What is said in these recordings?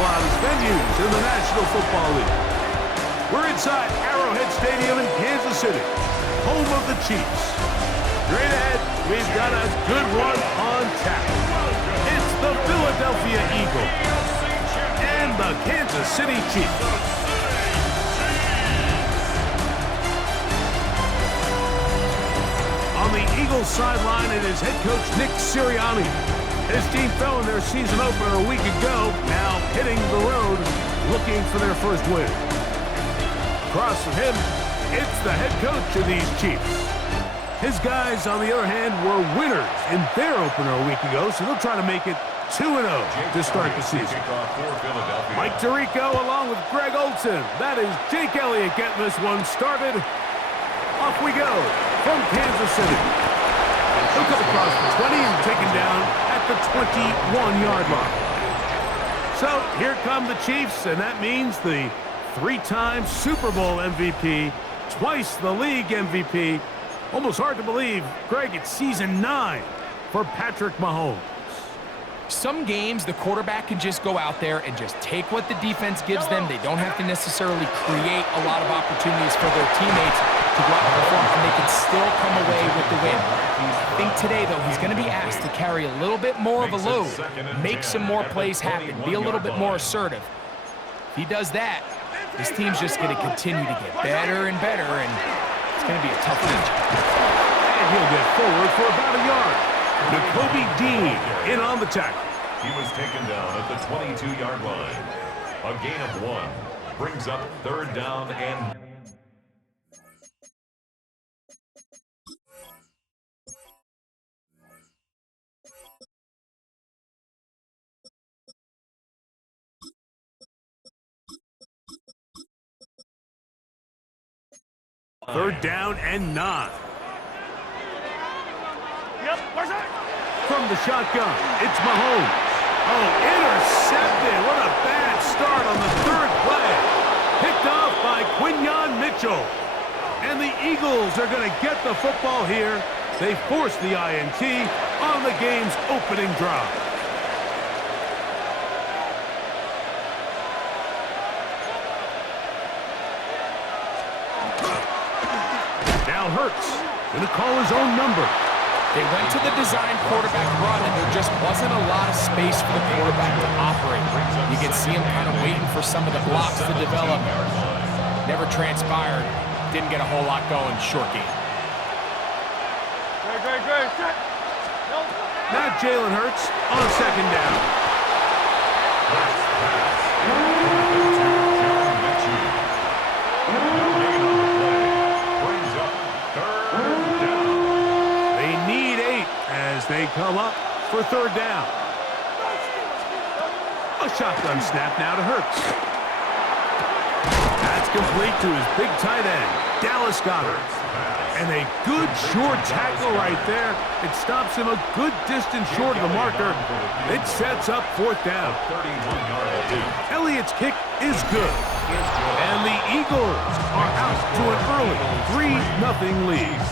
loudest venues in the National Football League. We're inside Arrowhead Stadium in Kansas City, home of the Chiefs. Straight ahead, we've got a good one on tap. It's the Philadelphia Eagles and the Kansas City Chiefs. On the Eagles sideline, it is head coach Nick Sirianni. His team fell in their season opener a week ago, now hitting the road, looking for their first win. Across from him, it's the head coach of these Chiefs. His guys, on the other hand, were winners in their opener a week ago, so they'll try to make it 2-0 to start the season. Mike Tirico along with Greg Olsen. That is Jake Elliott getting this one started. Off we go from Kansas City. He'll come across the 20 and taken down at the 21-yard line. So here come the Chiefs, and that means the three-time Super Bowl MVP, twice the league MVP. Almost hard to believe, Greg, it's season 9 for Patrick Mahomes. Some games, the quarterback can just go out there and just take what the defense gives them. They don't have to necessarily create a lot of opportunities for their teammates to go out and perform, and they can still come away with the win. I think today, though, he's going to be asked to carry a little bit more of a load, make some more plays happen, be a little bit more assertive. If he does that, this team's just going to continue to get better and better, and it's going to be a tough match. And he'll get forward for about a yard. Nakobe Dean in on the tackle. He was taken down at the 22-yard line. A gain of 1 brings up third down and... Third down and 9. From the shotgun, it's Mahomes. Oh, intercepted. What a bad start on the third play. Picked off by Quinyon Mitchell. And the Eagles are going to get the football here. They force the INT on the game's opening drive. Now Hurts going to call his own number. They went to the design quarterback run, and there just wasn't a lot of space for the quarterback to operate. You could see him kind of waiting for some of the blocks to develop. Never transpired. Didn't get a whole lot going. Short game. Great. Now Jalen Hurts on second down. They come up for third down. A shotgun snap now to Hurts. That's complete to his big tight end, Dallas Goedert. And a good short tackle right there. It stops him a good distance short of the marker. It sets up fourth down. Elliott's kick is good. And the Eagles are out to an early 3-0 lead.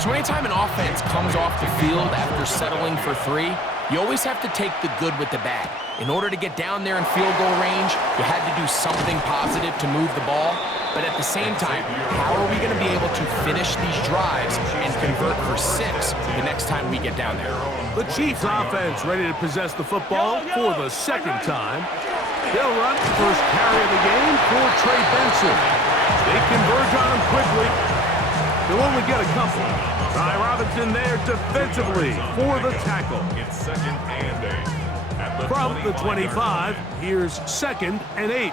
So anytime an offense comes off the field after settling for 3, you always have to take the good with the bad. In order to get down there in field goal range, you had to do something positive to move the ball. But at the same time, how are we going to be able to finish these drives and convert for 6 the next time we get down there? The Chiefs offense ready to possess the football for the second time. They'll run the first carry of the game for Trey Benson. They converge on him quickly. They'll only get a couple. Ty Robinson there defensively for the tackle. It's second and 8. From the 25, here's second and 8.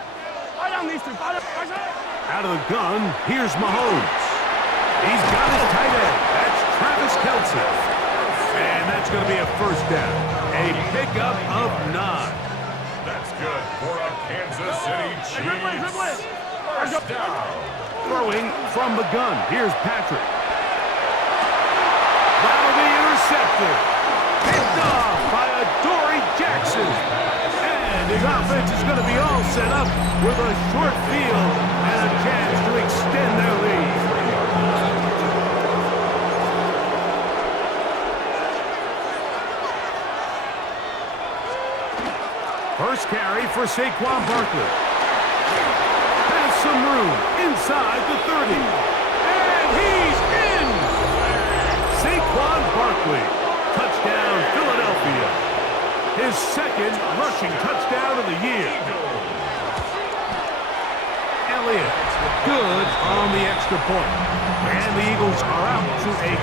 Out of the gun, here's Mahomes. He's got his tight end. That's Travis Kelce. And that's going to be a first down. A pickup of 9. That's good for a Kansas City Chiefs. First down. Throwing from the gun. Here's Patrick. That'll be intercepted. Picked off by Adoree Jackson. And his offense is going to be all set up with a short field and a chance to extend their lead. First carry for Saquon Barkley. Has some room inside the 30. And he's in! Saquon Barkley. Touchdown, Philadelphia. His second rushing touchdown of the year. Elliott, good on the extra point. And the Eagles are out to a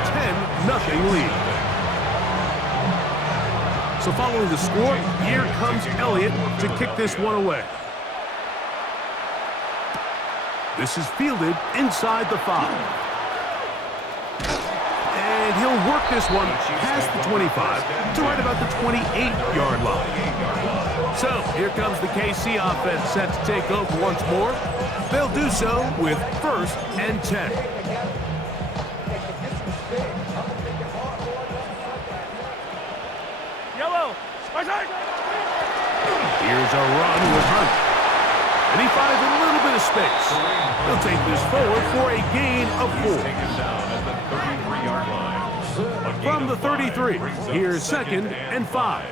10-0 lead. So following the score, here comes Elliott to kick this one away. This is fielded inside the 5. And he'll work this one past the 25 to right about the 28-yard line. So here comes the KC offense set to take over once more. They'll do so with 1st and 10. Yellow. Here's a run with Hunt. And he finds a little bit of space. He'll take this forward for a gain of 4. Taken down at the 33-yard line. From the 33, here's 2nd and 5.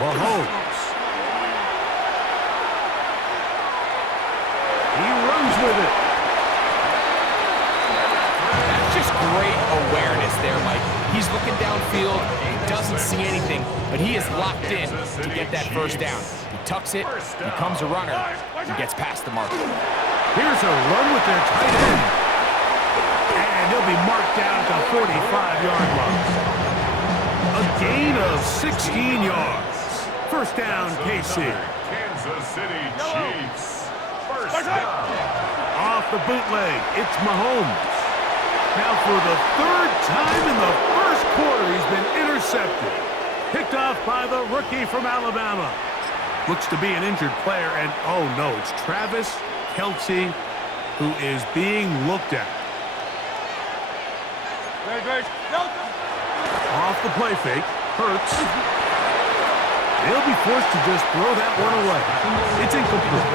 Mahomes. He runs with it. That's just great awareness there, Mike. He's looking downfield. He doesn't see anything, but he is locked in to get that first down. He tucks it, becomes a runner, and gets past the mark. Here's a run with their tight end. And he'll be marked down at the 45-yard line. A gain of 16 yards. First down, KC. Kansas City Chiefs. First down. Off the bootleg, it's Mahomes. Now for the 3rd time in the first quarter, he's been intercepted. Picked off by the rookie from Alabama. Looks to be an injured player, and oh no, it's Travis Kelce who is being looked at. Off the play fake, Hurts. He'll be forced to just throw that one away. It's incomplete.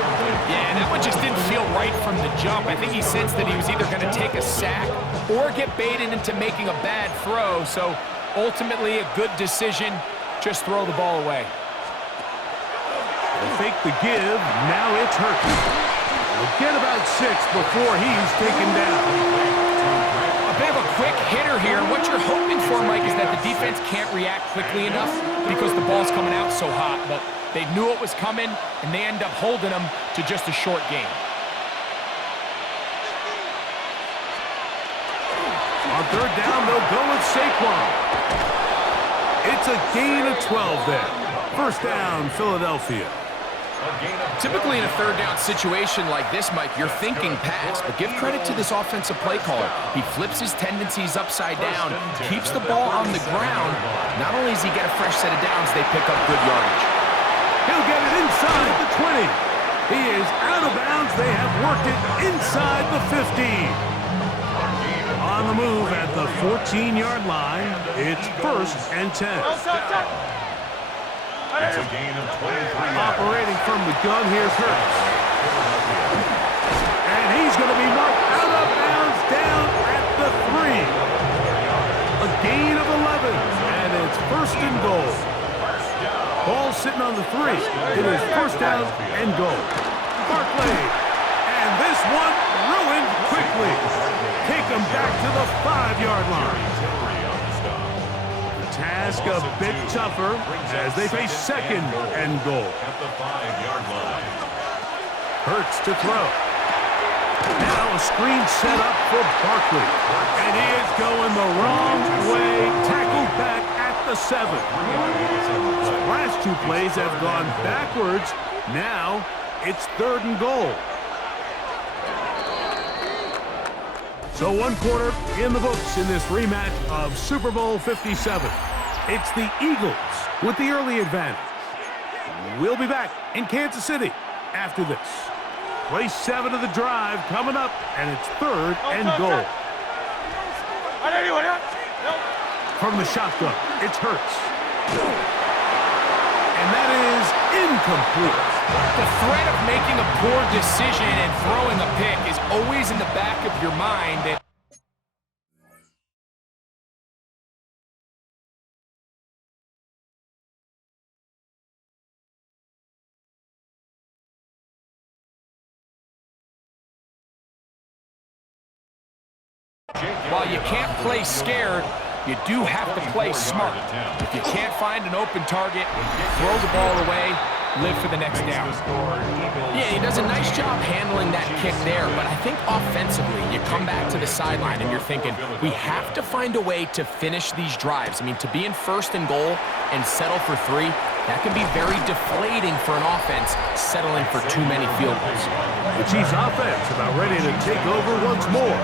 Yeah, that one just didn't feel right from the jump. I think he sensed that he was either going to take a sack or get baited into making a bad throw. So ultimately a good decision. Just throw the ball away. They'll fake the give. Now it's Hurts. We'll get about 6 before he's taken down. A bit of a quick hitter here. What you're hoping for, Mike, is that the defense can't react quickly enough because the ball's coming out so hot. But they knew it was coming, and they end up holding them to just a short game. On 3rd down, they'll go with Saquon. It's a gain of 12 there. First down, Philadelphia. Typically in a 3rd down situation like this, Mike, you're thinking pass, but give credit to this offensive play caller. He flips his tendencies upside down, keeps the ball on the ground. Not only does he get a fresh set of downs, they pick up good yardage. He'll get it inside the 20. He is out of bounds. They have worked it inside the 15. On the move at the 14-yard line, it's 1st and 10. It's a gain of 23 yards. Operating from the gun, here's Hurts. And he's going to be marked out of bounds down at the 3. A gain of 11, and it's 1st and goal. Ball sitting on the 3. It is 1st down and goal. Barkley, and this one ruined quickly. Take him back to the 5-yard line. Task a bit tougher as they face 2nd and goal. At the 5-yard line. Hurts to throw. Now a screen set up for Barkley. And he is going the wrong way. Tackled back at the 7. Last 2 plays have gone backwards. Now it's 3rd and goal. So 1 quarter in the books in this rematch of Super Bowl 57. It's the Eagles with the early advantage. We'll be back in Kansas City after this. Play 7 of the drive coming up, and it's 3rd and goal. From the shotgun, it's Hurts. And that is incomplete. The threat of making a poor decision and throwing a pick is always in the back of your mind. while you can't play scared, you do have to play smart. If you can't find an open target, throw the ball away, live for the next down. Yeah, he does a nice job handling that kick there, but I think offensively, you come back to the sideline and you're thinking, we have to find a way to finish these drives. I mean, to be in first and goal and settle for 3, that can be very deflating for an offense settling for too many field goals. The Chiefs offense about ready to take over once more.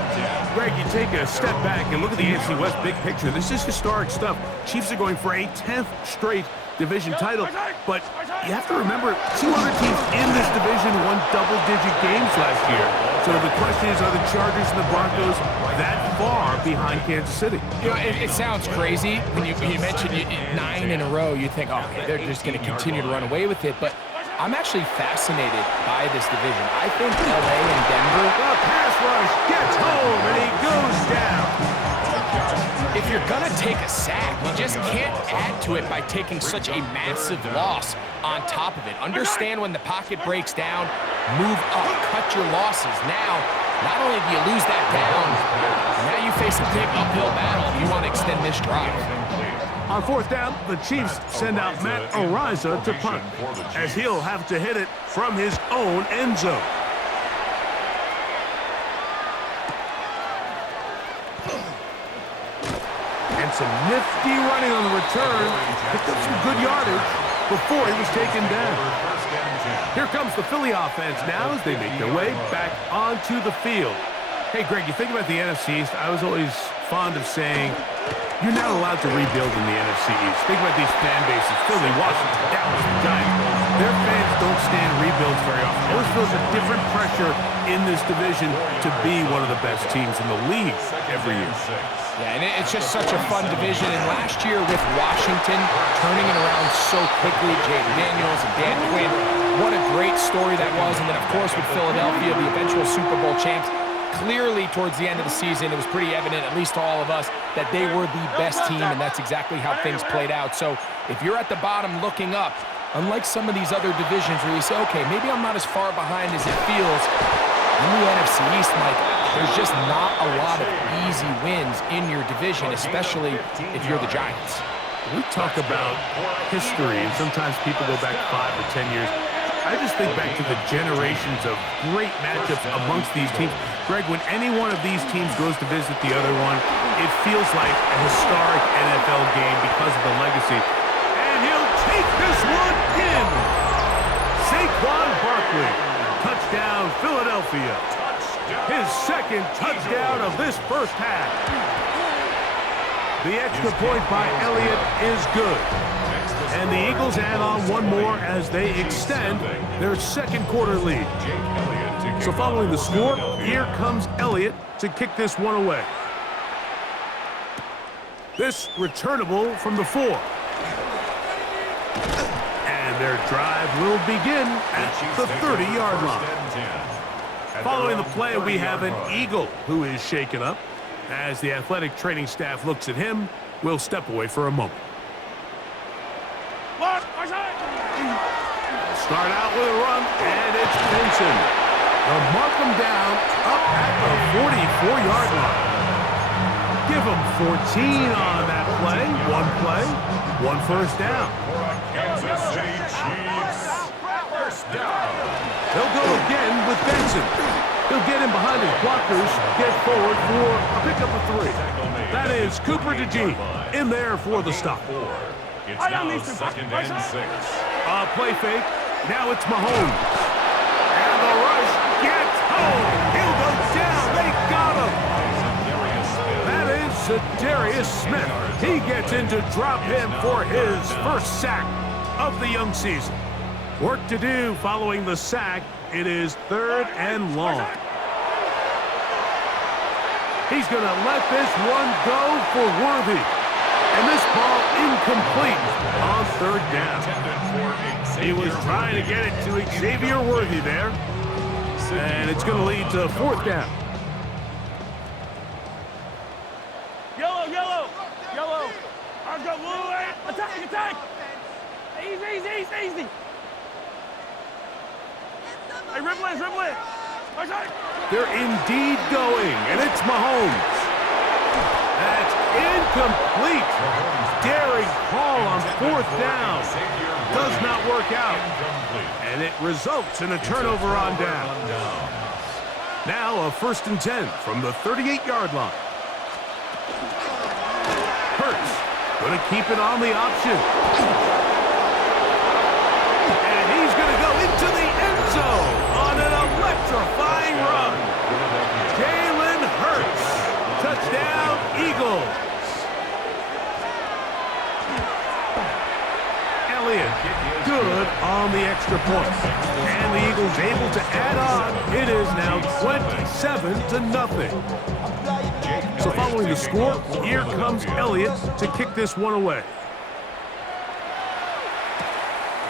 Greg, you take a step back and look at the NFC West big picture. This is historic stuff. Chiefs are going for a 10th straight division title, but you have to remember 2 other teams in this division won double-digit games last year. So the question is, are the Chargers and the Broncos that far behind Kansas City? You know, it sounds crazy when you mention 9 in a row. You think, oh, they're just going to continue to run away with it, but I'm actually fascinated by this division. I think LA and Denver. The pass rush gets home and he goes down. If you're going to take a sack, you just can't add to it by taking such a massive loss on top of it. Understand when the pocket breaks down, move up, cut your losses. Now, not only do you lose that down, now you face a big uphill battle if you want to extend this drive. On 4th down, the Chiefs send out Matt Ariza to punt, as he'll have to hit it from his own end zone. And some nifty running on the return. Picked up some good yardage before he was taken down. Here comes the Philly offense now as they make their way back onto the field. Hey, Greg, you think about the NFC East, I was always fond of saying, you're not allowed to rebuild in the NFC East. Think about these fan bases, Philly, Washington, Dallas, the Giants. Their fans don't stand rebuilds very often. Always feels a different pressure in this division to be one of the best teams in the league every year. Yeah, and it's just such a fun division. And last year with Washington turning it around so quickly, Jaden Daniels and Dan Quinn, what a great story that was. And then, of course, with Philadelphia, the eventual Super Bowl champs. Clearly, towards the end of the season, it was pretty evident, at least to all of us, that they were the best team, and that's exactly how things played out. So if you're at the bottom looking up, unlike some of these other divisions where you say, okay, maybe I'm not as far behind as it feels, in the NFC East, Mike, there's just not a lot of easy wins in your division, especially if you're the Giants. We talk about history, and sometimes people go back 5 or 10 years. I just think back to the generations of great matchups amongst these teams. Greg, when any one of these teams goes to visit the other one, it feels like a historic NFL game because of the legacy. And he'll take this one in. Saquon Barkley, touchdown Philadelphia. His second touchdown of this first half. The extra point by Elliott is good. And the Eagles add on one more as they extend their second quarter lead. So following the score, here comes Elliott to kick this one away. This returnable from the 4. And their drive will begin at the 30-yard line. Following the play, we have an Eagle who is shaken up. As the athletic training staff looks at him, we'll step away for a moment. Start out with a run, and it's Benson. They'll mark him down up at the 44-yard line. Give him 14 on that play. One first down. Kansas City Chiefs. First down. They'll go again with Benson. He'll get in behind his blockers, get forward for a pickup of 3. That is Cooper DeGene in there for the stop. It's now 2nd and 6. Play fake. Now it's Mahomes. And the rush gets home. He'll go down. They got him. That is Zadarius Smith. He gets in to drop him for his first sack of the young season. Work to do following the sack. It is 3rd and long. He's going to let this one go for Worthy. And this ball incomplete on 3rd down. He was trying to get it to Xavier Worthy there. And it's going to lead to 4th down. Yellow. I've got blue. Attack. Easy. Hey, ripple it. They're indeed going, and it's Mahomes. Incomplete. Daring call on 4th down. Does not work out. And it results in a turnover on down. Now a 1st and 10 from the 38-yard line. Hurts going to keep it on the option. And he's going to go into the end zone on an electrifying run. Jalen Hurts. Touchdown, Eagles. Elliott, good on the extra point. And the Eagles able to add on. It is now 27-0. So following the score, here comes Elliott to kick this one away.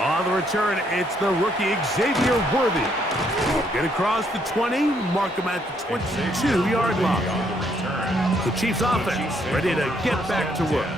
On the return, it's the rookie Xavier Worthy. Get across the 20, mark him at the 22-yard line. The Chiefs offense ready to get back to work.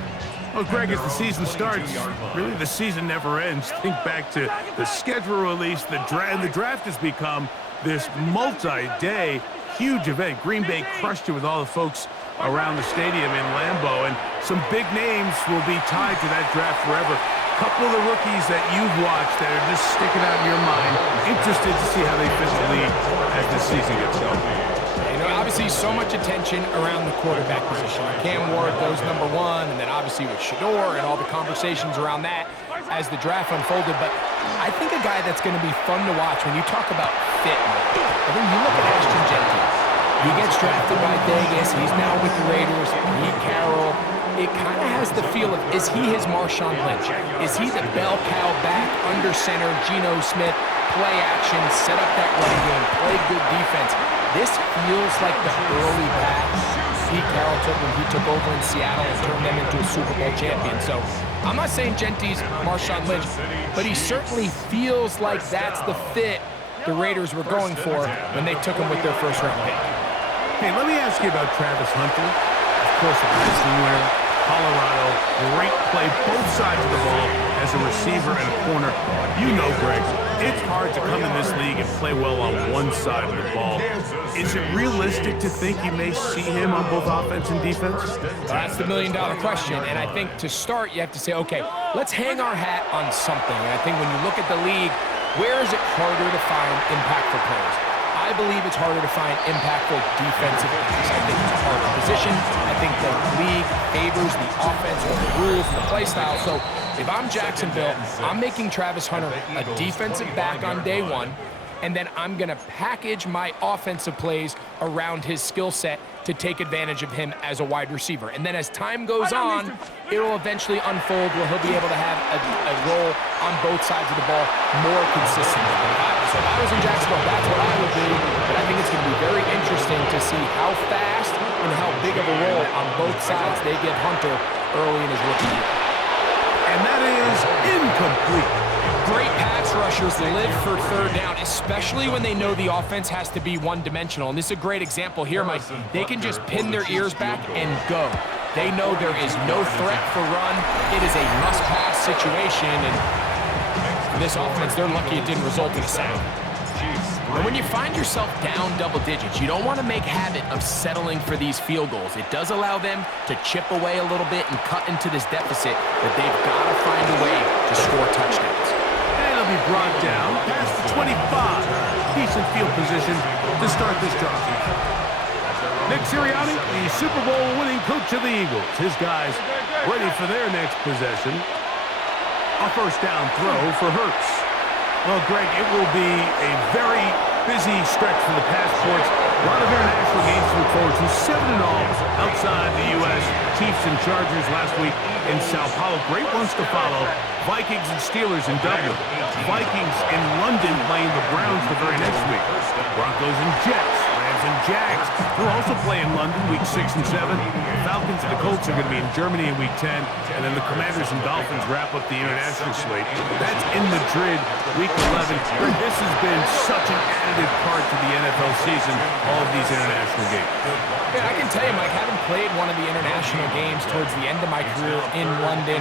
Well, Greg, as the season starts, really the season never ends. Think back to the schedule release, the draft has become this multi-day huge event. Green Bay crushed it with all the folks around the stadium in Lambeau, and some big names will be tied to that draft forever. A couple of the rookies that you've watched that are just sticking out in your mind, interested to see how they fit the league as the season gets going. You know, obviously so much attention around the quarterback position. Cam Ward goes #1, and then obviously with Shador and all the conversations around that as the draft unfolded. But I think a guy that's going to be fun to watch when you talk about fit, I think you look at Ashton Jenkins. He gets drafted by Vegas. He's now with the Raiders. Pete Carroll. It kind of has the feel of, is he his Marshawn Lynch? Is he the bell cow back under center, Geno Smith, play action, set up that run game, play good defense? This feels like the early path Pete Carroll took when he took over in Seattle and turned them into a Super Bowl champion. So I'm not saying Genty's Marshawn Lynch, but he certainly feels like that's the fit the Raiders were going for when they took him with their first-round pick. Hey, let me ask you about Travis Hunter. Of course, a Heisman winner, Colorado, great play both sides of the ball as a receiver and a corner. You know, Greg, it's hard to come in this league and play well on one side of the ball. Is it realistic to think you may see him on both offense and defense? That's the million-dollar question, and I think to start, you have to say, okay, let's hang our hat on something. And I think when you look at the league, where is it harder to find impactful players? I believe it's harder to find impactful defensive players. I think it's a harder position. I think the league favors the offense or the rules and the play style. So if I'm Jacksonville, I'm making Travis Hunter a defensive back on day one, and then I'm going to package my offensive plays around his skill set to take advantage of him as a wide receiver. And then as time goes on, it'll eventually unfold where he'll be able to have a role on both sides of the ball more consistently. So if I was in Jacksonville, that's what I would do. But I think it's going to be very interesting to see how fast and how big of a role on both sides they give Hunter early in his rookie year. And that is incomplete. Great pass rushers live for third down, especially when they know the offense has to be one-dimensional. And this is a great example here, Mike. They can just pin their ears back and go. They know there is no threat for run. It is a must-pass situation, and this offense, they're lucky it didn't result in a sack. And when you find yourself down double digits, you don't want to make habit of settling for these field goals. It does allow them to chip away a little bit and cut into this deficit, but they've got to find a way to score touchdowns. And it'll be brought down past the 25. Decent field position to start this drive. Nick Sirianni, the Super Bowl winning coach of the Eagles. His guys ready for their next possession. A first down throw for Hurts. Well, Greg, it will be a very busy stretch for the passports. A lot of international games to look forward to. 7-0 outside the U.S. Chiefs and Chargers last week in Sao Paulo. Great ones to follow. Vikings and Steelers in Dublin. Vikings in London playing the Browns the very next week. Broncos and Jets. Rams and Jags, who also play in London week 6 and 7. The Falcons and the Colts are going to be in Germany in week 10. And then the Commanders and Dolphins wrap up the international slate. That's in Madrid week 11. Greg, this has been such an additive part to the NFL season, all of these international games. Yeah, I can tell you, Mike, having played one of the international games towards the end of my career in London,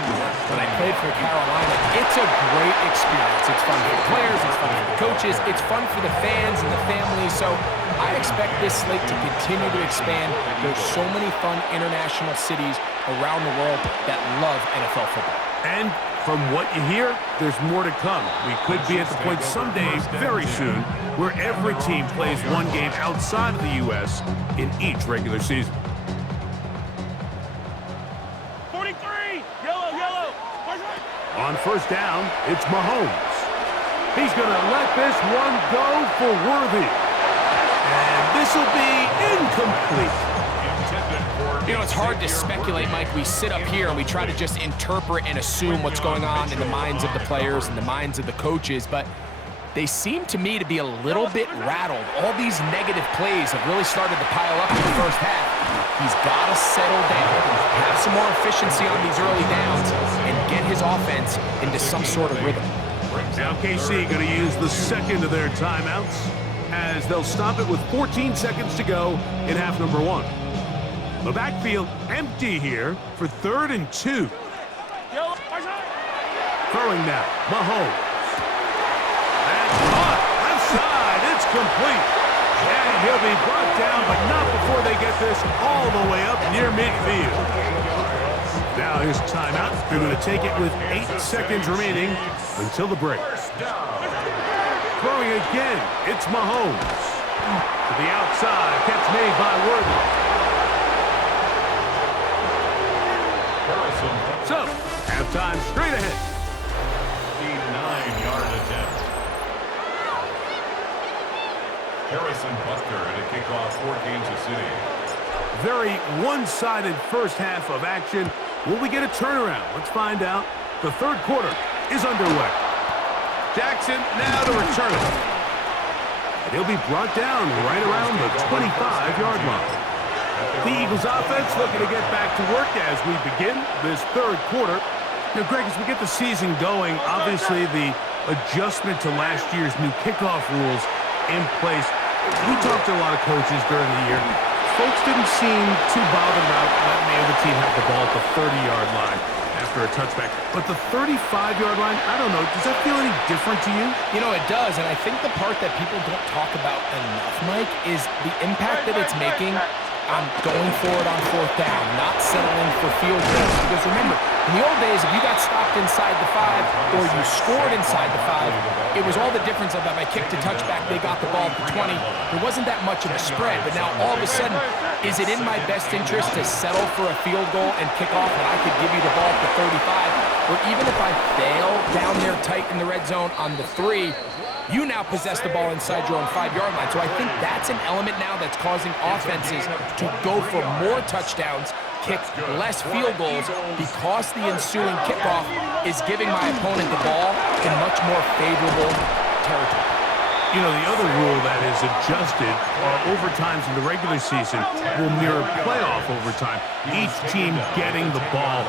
when I played for Carolina, it's a great experience. It's fun for the players, it's fun for the coaches, it's fun for the fans and the families. So I expect this slate to continue to expand. There's so many fun international cities around the world that love NFL football. And from what you hear, there's more to come. We could be at the point someday, very soon, where every team plays one game outside of the U.S. in each regular season. 43! Yellow! On first down, it's Mahomes. He's going to let this one go for Worthy. And this will be incomplete. You know, it's hard to speculate, Mike. We sit up here and we try to just interpret and assume what's going on in the minds of the players and the minds of the coaches, but they seem to me to be a little bit rattled. All these negative plays have really started to pile up in the first half. He's got to settle down, have some more efficiency on these early downs, and get his offense into some sort of rhythm. Now KC going to use the second of their timeouts as they'll stop it with 14 seconds to go in half number one. The backfield empty here for 3rd and 2. Throwing now, Mahomes. That's caught. Left side, it's complete. And he'll be brought down, but not before they get this all the way up near midfield. Now here's timeout. They're going to take it with 8 seconds remaining until the break. Throwing again, it's Mahomes. To the outside, catch made by Worthy. So, halftime straight ahead. The 9-yard attempt. Harrison Butker to kick off for Kansas City. Very one-sided first half of action. Will we get a turnaround? Let's find out. The third quarter is underway. Jackson now to return it. And he'll be brought down right around the 25-yard line. The Eagles offense looking to get back to work as we begin this third quarter. Now, Greg, as we get the season going, obviously the adjustment to last year's new kickoff rules in place. We talked to a lot of coaches during the year. Folks didn't seem too bothered about letting the other team have the ball at the 30-yard line after a touchback. But the 35-yard line, I don't know, does that feel any different to you? You know, it does, and I think the part that people don't talk about enough, Mike, is the impact that it's making on going for it on fourth down, not settling for field goals. Because remember, in the old days, if you got stopped inside the 5 or you scored inside the 5, it was all the difference of if I kicked a touchback, they got the ball at the 20. There wasn't that much of a spread, but now all of a sudden, is it in my best interest to settle for a field goal and kick off when I could give you the ball at the 35? Or even if I fail down there tight in the red zone on the 3, you now possess the ball inside your own 5-yard line. So I think that's an element now that's causing offenses to go for more touchdowns, kick less field goals, because the ensuing kickoff is giving my opponent the ball in much more favorable territory. You know, the other rule that is adjusted are overtimes in the regular season will mirror playoff overtime. Each team getting the ball.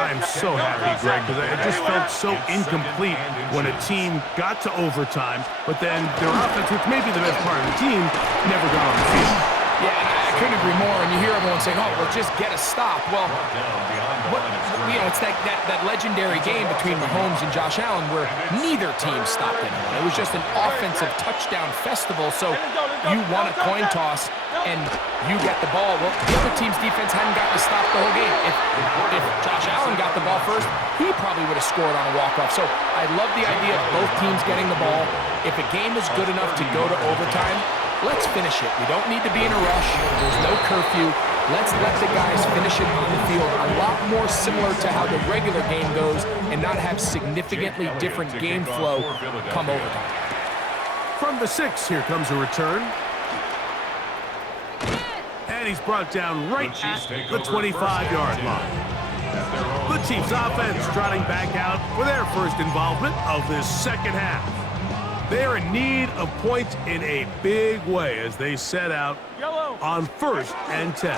I'm so happy, Greg, because it just felt so incomplete when a team got to overtime, but then their offense, which may be the best part of the team, never got on the field. Yeah, I couldn't agree more. And you hear everyone saying, oh, well, just get a stop. Well, it's that legendary game between Mahomes and Josh Allen where neither team stopped anyone. It was just an offensive touchdown festival. So you won a coin toss and you get the ball. Well, the other team's defense hadn't gotten to stop the whole game. If Josh Allen got the ball first, he probably would have scored on a walk-off. So I love the idea of both teams getting the ball. If a game is good enough to go to overtime, let's finish it. We don't need to be in a rush. There's no curfew. Let's let the guys finish it on the field. A lot more similar to how the regular game goes and not have significantly different game flow come overtime. From the 6, here comes a return. And he's brought down right at the 25-yard line. The Chiefs offense trotting back out for their first involvement of this second half. They're in need of points in a big way as they set out on 1st and 10.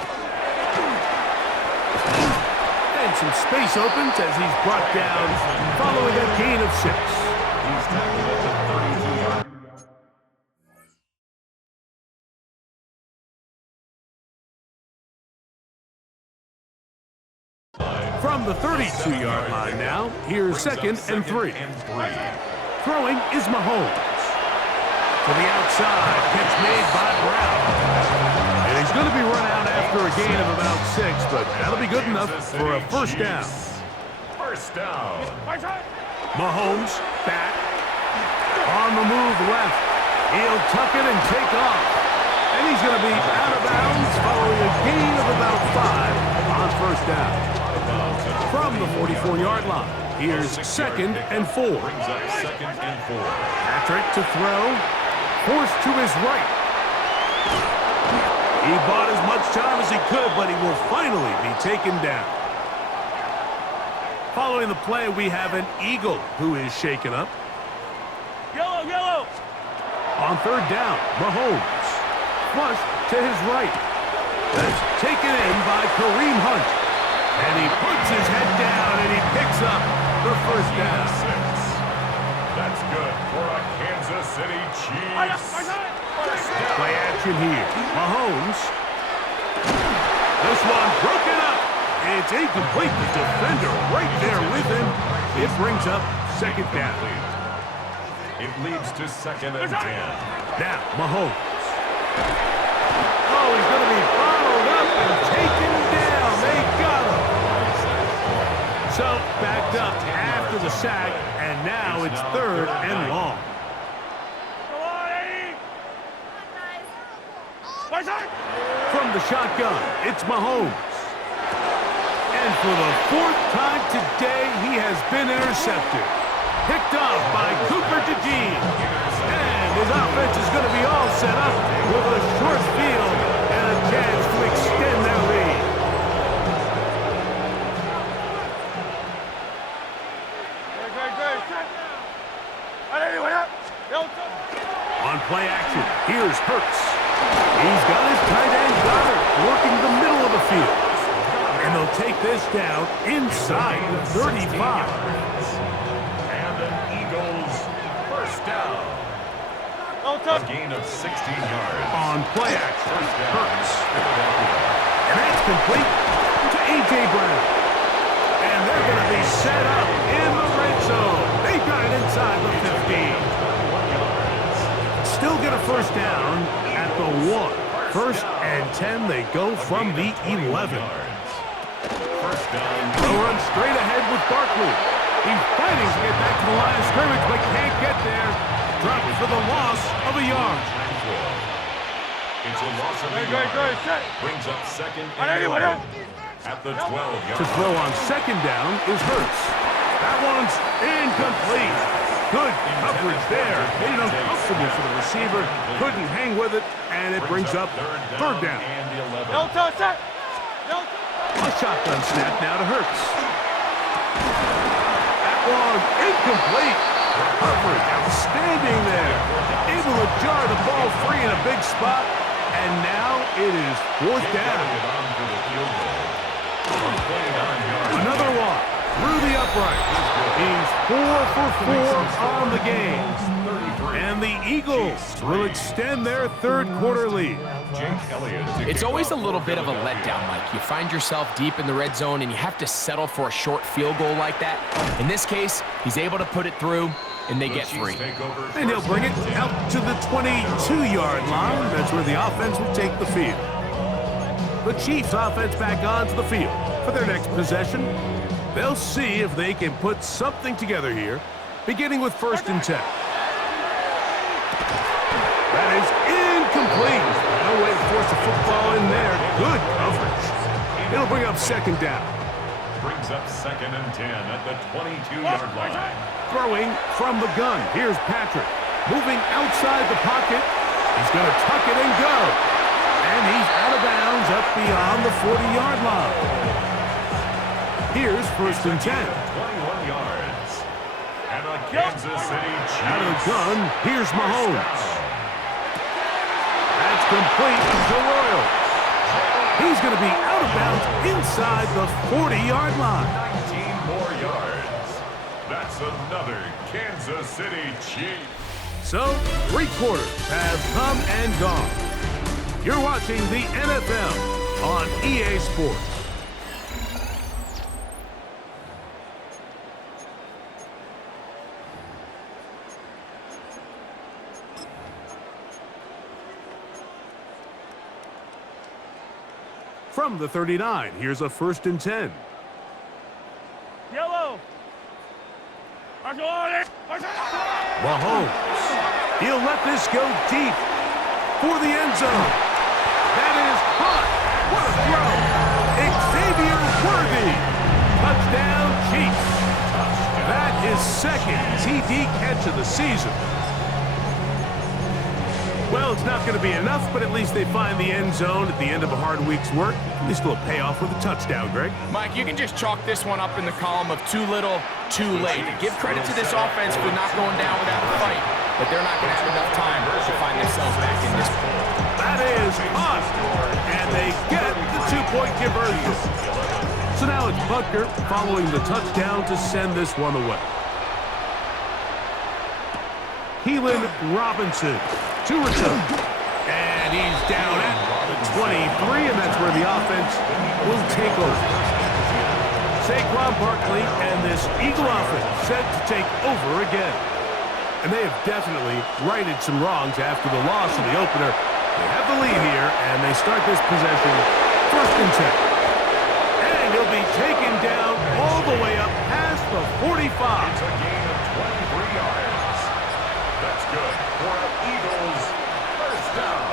And some space opens as he's brought down following a gain of 6. He's tackled at the 32-yard. From the 32-yard line now, here's 2nd and 3. Throwing is Mahomes. To the outside, catch made by Brown. going to be run out after a gain of about 6, but that'll be good enough for a first down. First down. Mahomes back. On the move left. He'll tuck it and take off. And he's going to be out of bounds following a gain of about 5 on first down. From the 44-yard line, here's second and 4. Brings up second and 4. Patrick to throw. Forced to his right. He bought as much time as he could, but he will finally be taken down. Following the play, we have an Eagle who is shaken up. Yellow, yellow. On third down, Mahomes. Flush to his right. That's taken in by Kareem Hunt. And he puts his head down and he picks up the first down. That's good for a Kansas City Chiefs. Play action here. Mahomes. This one broken up. It's incomplete. The defender right there with him. It brings up second down. It leads to second and 10. Now, Mahomes. Oh, he's going to be followed up and taken down. They got him. So, backed up after the sack, and now it's third and long. From the shotgun, it's Mahomes. And for the 4th time today, he has been intercepted. Picked off by Cooper DeJean. And his offense is going to be all set up with a short field and a chance to extend their lead. On play action, here's Hurts. He's got his tight end Goddard working the middle of the field. And they'll take this down inside the 35. And the Eagles first down. A gain of 16 yards. On play action, Hurts. And that's complete to A.J. Brown. And they're going to be set up in the red zone. They got it inside the 15. Still get a first down at the 1. First and 10, they go from the 11. First down. They'll run straight ahead with Barkley. He's fighting to get back to the line of scrimmage, but can't get there. Dropped for the loss of a yard. It's a loss of a yard. Brings up second and 11 at the 12-yard. To throw on second down is Hurts. That one's incomplete. Good coverage there. Made it uncomfortable for the receiver. Couldn't hang with it, and it brings up third down. A shotgun snap now to Hurts. That one incomplete. Coverage outstanding there. Able to jar the ball free in a big spot, and now it is fourth down. Another one through the upright. He's 4 for 4 on the game. And the Eagles will extend their third quarter lead. It's always a little bit of a letdown, Mike. You find yourself deep in the red zone and you have to settle for a short field goal like that. In this case, he's able to put it through, and they get 3. And he'll bring it out to the 22-yard line. That's where the offense will take the field. The Chiefs offense back onto the field for their next possession. They'll see if they can put something together here, beginning with first and 10. That is incomplete. No way to force a football in there. Good coverage. It'll bring up second down. Brings up second and 10 at the 22-yard line. Throwing from the gun. Here's Patrick. Moving outside the pocket. He's going to tuck it and go. And he's out of bounds up beyond the 40-yard line. Here's first and 10. 21 yards. And a Kansas City Chiefs. Out of the gun, here's Mahomes. That's complete to Royal. He's going to be out of bounds inside the 40-yard line. 19 more yards. That's another Kansas City Chiefs. So, 3 quarters have come and gone. You're watching the NFL on EA Sports. From the 39, here's a 1st and 10. Yellow. Mahomes. He'll let this go deep for the end zone. That is hot. What a throw. Xavier Worthy. Touchdown, Chiefs. That is 2nd TD catch of the season. Well, it's not going to be enough, but at least they find the end zone at the end of a hard week's work. At least it'll pay off with a touchdown, Greg. Mike, you can just chalk this one up in the column of too little, too late. Give credit to this offense for not going down without a fight, but they're not going to have enough time to find themselves back in this point. That is hot, and they get the 2-point conversion. So now it's Butker following the touchdown to send this one away. Keelan Robinson to return. And he's down at the 23, and that's where the offense will take over. Saquon Barkley and this Eagle offense set to take over again. And they have definitely righted some wrongs after the loss in the opener. They have the lead here, and they start this possession 1st and 10. And he'll be taken down all the way up past the 45. It's a gain of 23 yards. That's good for our Eagles. 1st down.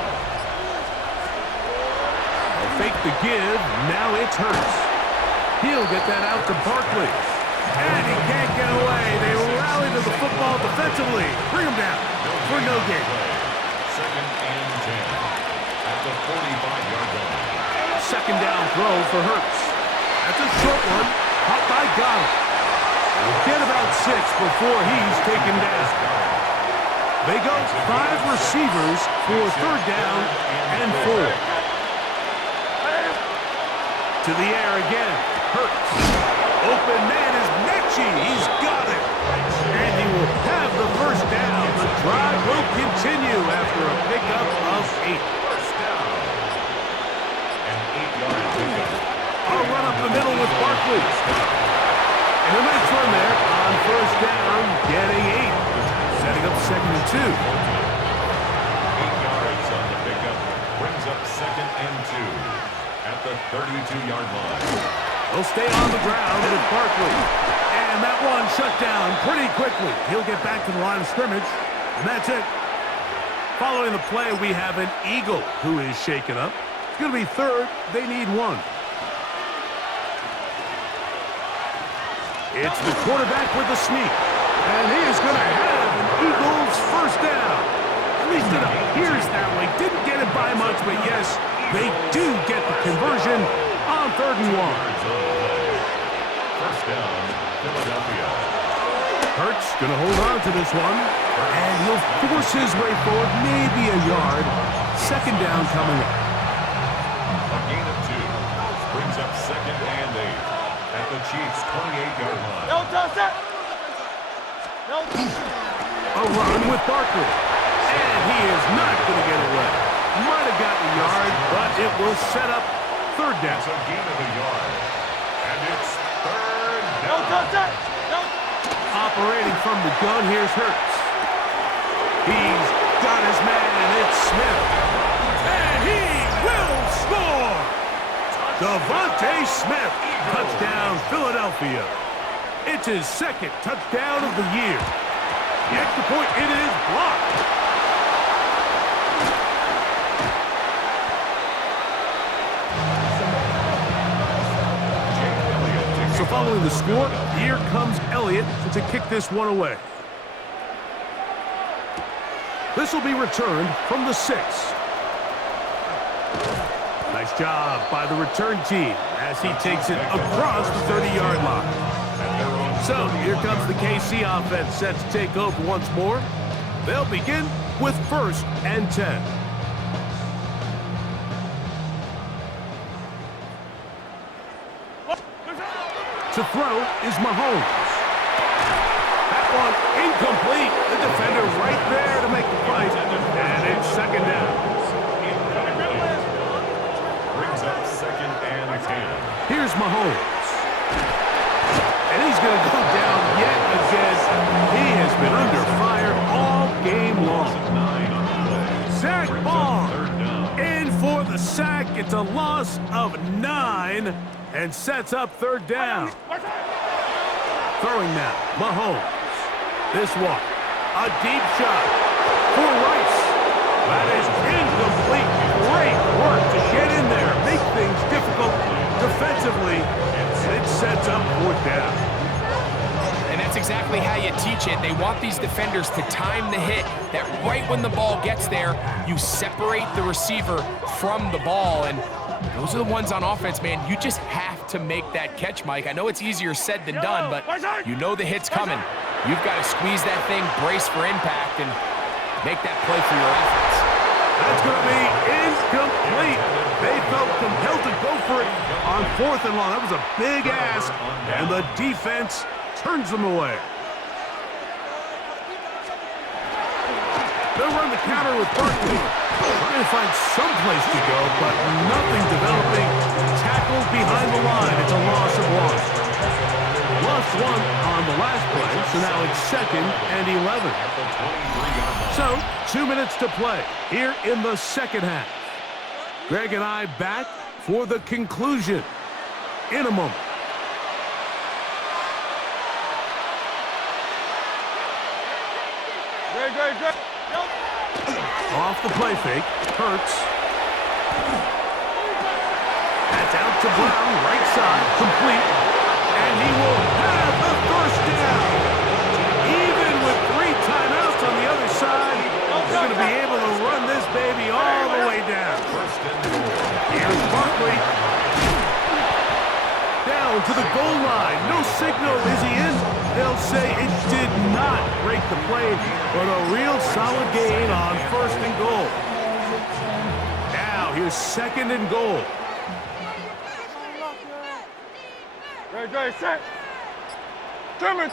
They'll fake the give. Now it's Hurts. He'll get that out to Barkley. And he can't get away. They rally to the football defensively. Bring him down for no gain. 2nd and 10 at the 45-yard line. 2nd down throw for Hurts. That's a short one. Caught by Goddard. We'll get about 6 before he's taken down. They go 5 receivers for 3rd down and 4. To the air again. Hurts. Open man is Mechie. He's got it. And he will have the 1st down. The drive will continue after a pickup of 8. 1st down. An 8-yard pickup. I'll run up the middle with Barkley. And a nice run there on 1st down, getting 8. Setting up 2nd and 2. 8 yards on the pickup. Brings up 2nd and 2 at the 32-yard line. He'll stay on the ground with Barkley. And that one shut down pretty quickly. He'll get back to the line of scrimmage. And that's it. Following the play, we have an Eagle who is shaken up. It's going to be 3rd. They need 1. It's the quarterback with the sneak. And he is going to have an Eagles 1st down. At least it appears that way. Didn't get it by much, but yes, they do get the conversion on 3rd and 1. 1st down, Philadelphia. Hurts going to hold on to this one. And he'll force his way forward, maybe a yard. 2nd down coming up. A gain of 2. Brings up 2nd and 8 at the Chiefs' 28-yard line. No, toss it. No. A run with Barkley. And he is not going to get away. Might have gotten a yard, but it will set up 3rd down. It's a gain of a yard. And it's 3rd down. No, toss it. No. Operating from the gun, here's Hurts. He's got his man, it's Smith. And he will score! Devontae Smith, touchdown Philadelphia. It's his 2nd touchdown of the year. The extra point, it is blocked. So following the score, here comes Elliott to kick this one away. This will be returned from the 6. Nice job by the return team as he takes it across the 30-yard line. So here comes the KC offense set to take over once more. They'll begin with 1st and 10. To throw is Mahomes. That one incomplete. The defender right there to make the fight. And it's 2nd down. Brings up 2nd and 10. Here's Mahomes. And he's going to go down yet again. He has been under fire all game long. Zach Ball in for the sack, It's a loss of 9 and sets up third down. Throwing now, Mahomes. This one, a deep shot for Rice. That is incomplete. Great work to get in there, make things difficult defensively, and it sets up fourth down. And that's exactly how you teach it. They want these defenders to time the hit, that right when the ball gets there, you separate the receiver from the ball. And those are the ones on offense, man. You just have to make that catch, Mike. I know it's easier said than done, but you know the hit's coming. You've got to squeeze that thing, brace for impact, and make that play for your offense. That's going to be incomplete. They felt compelled to go for it on 4th and long. That was a big ask, and the defense turns them away. They'll run the counter with Barkley. Trying to find some place to go, but nothing developing. Tackled behind the line. It's a loss of 1. Lost 1 on the last play, so now it's 2nd and 11. So, 2 minutes to play here in the second half. Greg and I back for the conclusion in a moment. Great. Off the play fake, Hurts. That's out to Brown, right side, complete. And he will have the first down. Even with 3 timeouts on the other side, he's going to be able to run this baby all the way down. Here's Barkley. Down to the goal line. No signal. Is he in? They'll say it did not break the play, but a real solid gain on 1st and goal. Now here's 2nd and goal. Great, set. Trimmer.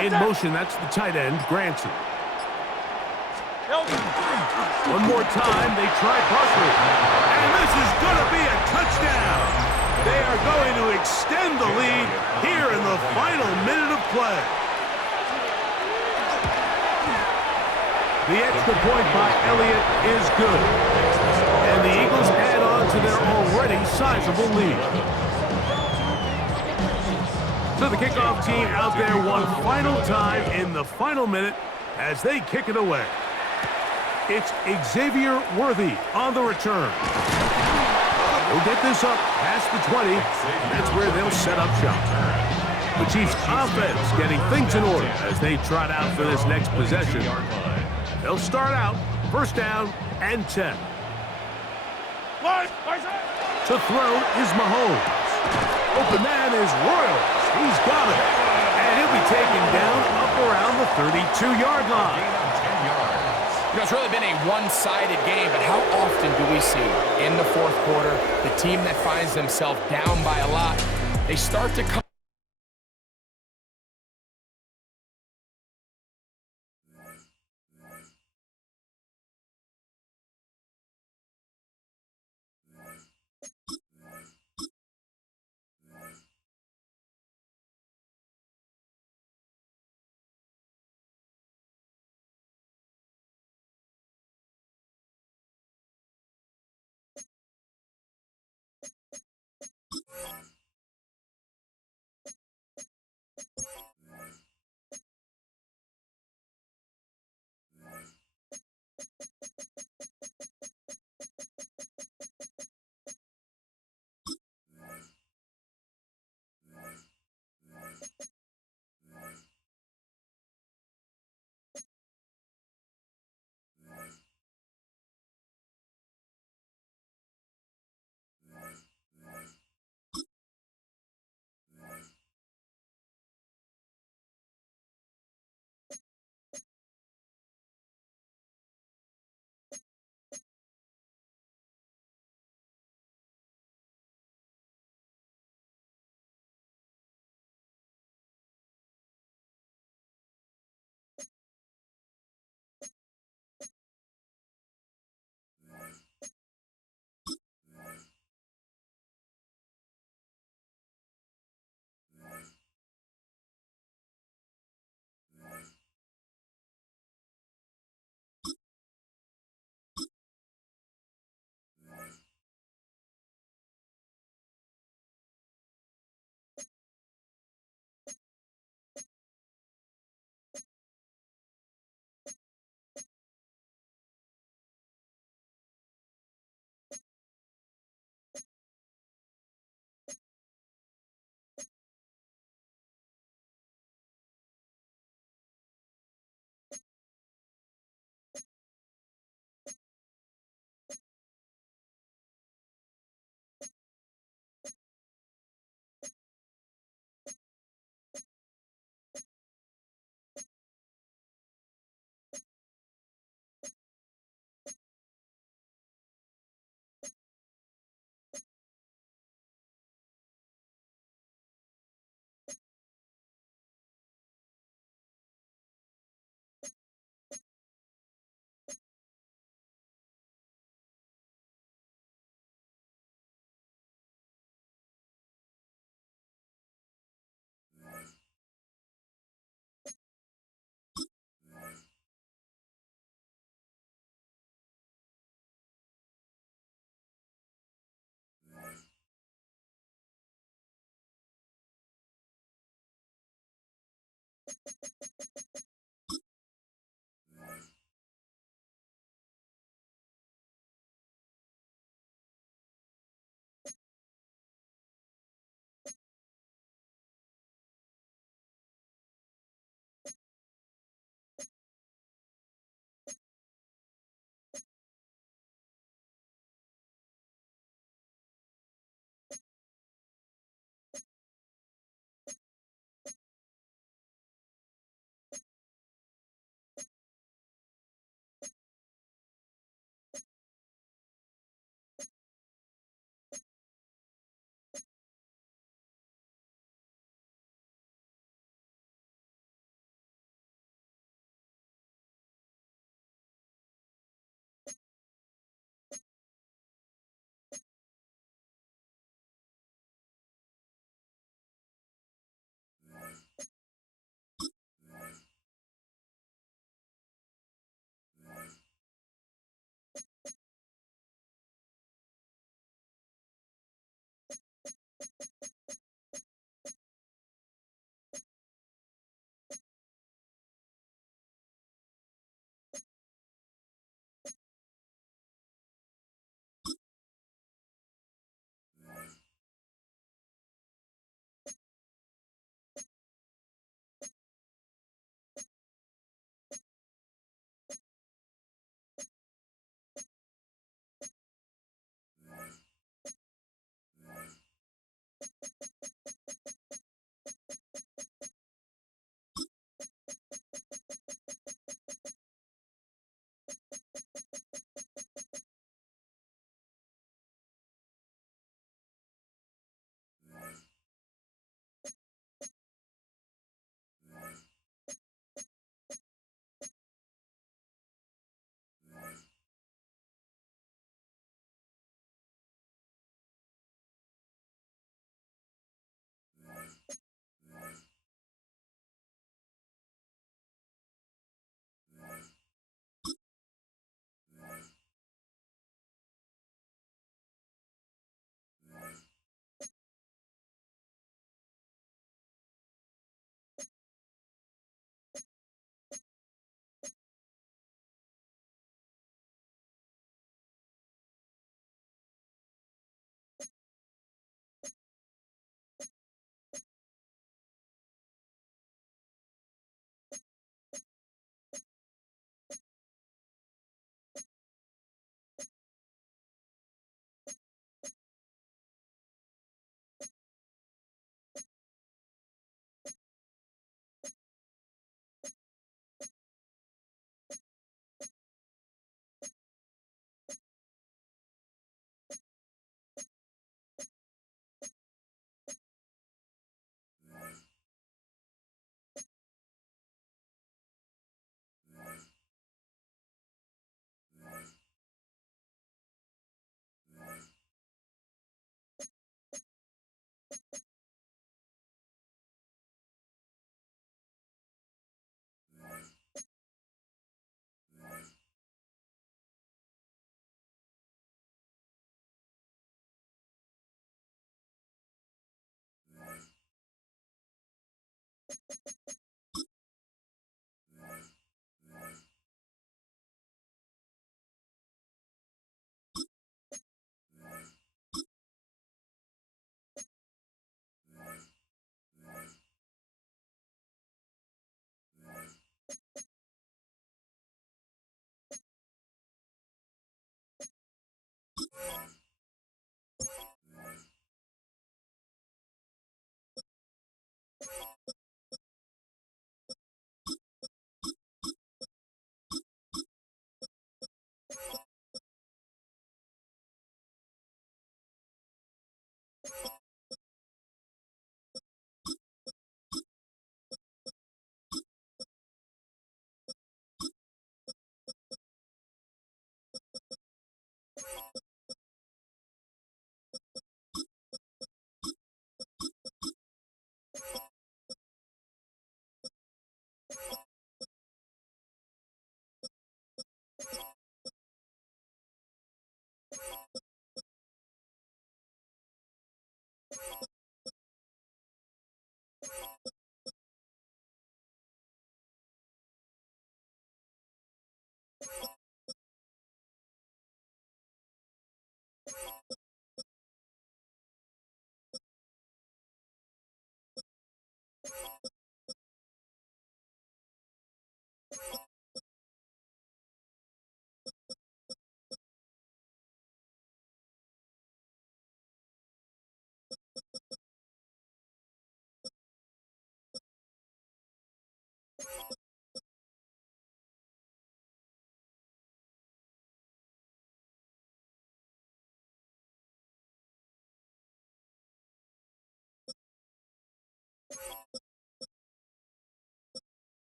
In motion, that's the tight end, Granson. One more time, they try Barkley. And this is going to be a touchdown. They are going to extend the lead here in the final minute of play. The extra point by Elliott is good. And the Eagles add on to their already sizable lead. So the kickoff team out there one final time in the final minute as they kick it away. It's Xavier Worthy on the return. They'll get this up past the 20, and that's where they'll set up shop. The Chiefs offense getting things in order as they trot out for this next possession. They'll start out, 1st down and 10. To throw is Mahomes. Open man is Royals. He's got it. And he'll be taken down up around the 32-yard line. You know, it's really been a one-sided game, but how often do we see in the 4th quarter the team that finds themselves down by a lot, they start to come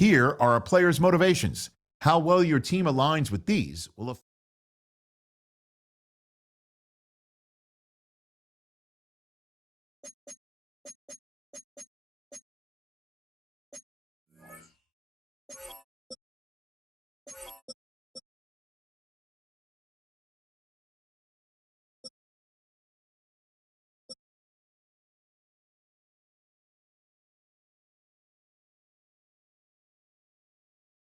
Here are a player's motivations. How well your team aligns with these will affect